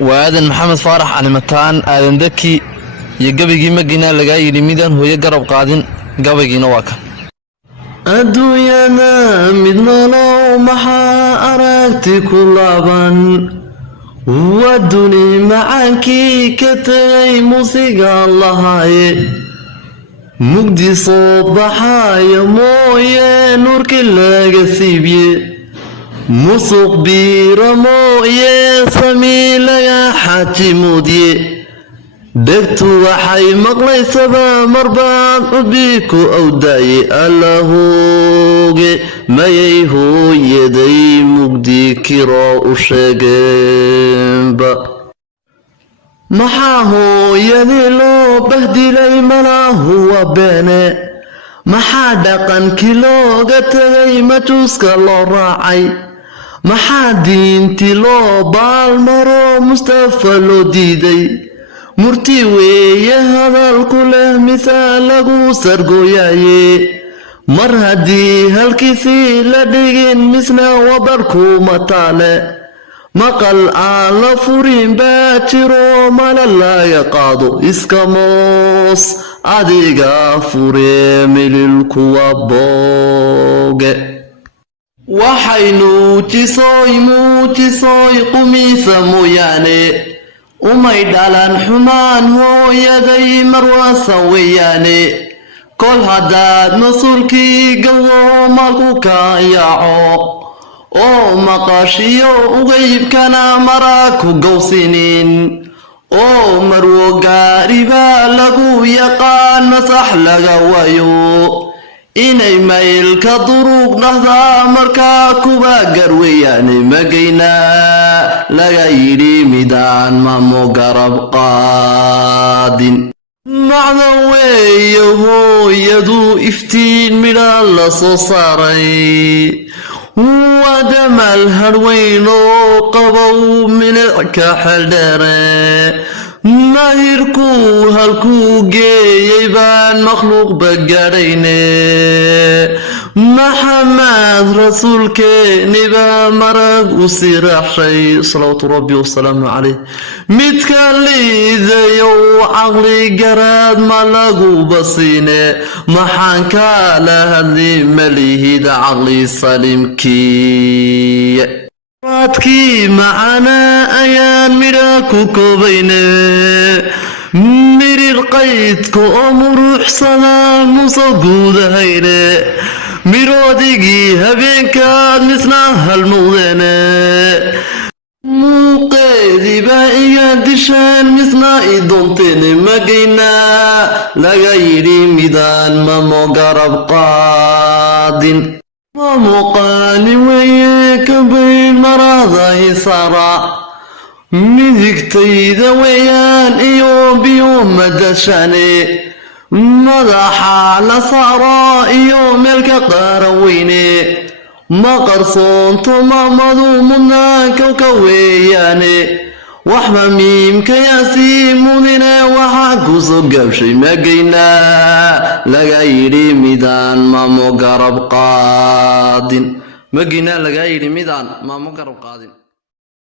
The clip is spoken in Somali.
وآدن محمد فارح على متان آدن دكي يقبقي مقنا لقاي لميدان هو يقرب قادن قبقي نواكا adduunyada midnolow maxaa aragti ku laaban waa duni macaankii ka tegay muusiga lahaaye mugdi soo baxaaya mooye nuurkii laga siibye musuq biira mooye samii laga xaaji muudye dhegtu waxay maqlaysaba marbaad cudbiku awdaaye allahooge mayay hooyaday mugdi kiroo u sheegeenba maxaa hooyadii loo bahdilay malaahu waa beene maxaa dhaqankii looga tegay majuuska loo raacay maxaa diintii loo baalmaro mustafa loo diiday murti weeye hadalku leh misaal lagu sargooyaaye mar haddii halkiisii la dhigin misna wabarku mataale maqal aan la furin baa jiro mala laga qaado iska moos adiga furee mililkuwa booge waxaynu muujisoy qumiisa mooyaane umay dhalan xumaan hooyaday marwaasa weeyaane kol haddaad mas-uulkii galwo malku ka yaaco oo maqashiyo ugaybkana mara ku gowsinin oo marwo gaari baa lagu yaqaan masax laga waayo inay maylka duruug dhahdaa markaa kuba garweeyaane magayna laga yidhi midaan mamo garab qaadin macdan weeye hooyadu iftiin midha la soo saaray waa damal hadhweyn oo qabow milicka xeldheere mahirku halkuu geeyey baan makhluuqba gaadhayne maxamed rasuulkeeniba marag u sii raaxshay salawaatu rabbi wasalaamu calayh midka liidayow caqli garaad ma laguba siine maxaan kaala hadli malihid caqli saliimkii raadkii macana ayaan midha ku koobayne mirir qaydka oo muruuxsana muso guudahayne miroodigii habeenkaad misna halmowdeene muuqeediiba iga dishaan misna i doonteene magayna laga yidhi midaan mamo garab qaadin muuqaani weeye ka bayn maradahi sara midigtayda weeyaan iyo biyo madashane madaxa la saara iyo meelka qaara weyne ma qarsoonto maamadu mudnaanka ka weeyaane waxba miimkayaasii mudine waxaa ku soo gaabshay magayna laga yidhi midaan mamo garab qaadin magayna laga yidhi midaan mamo garab qaadin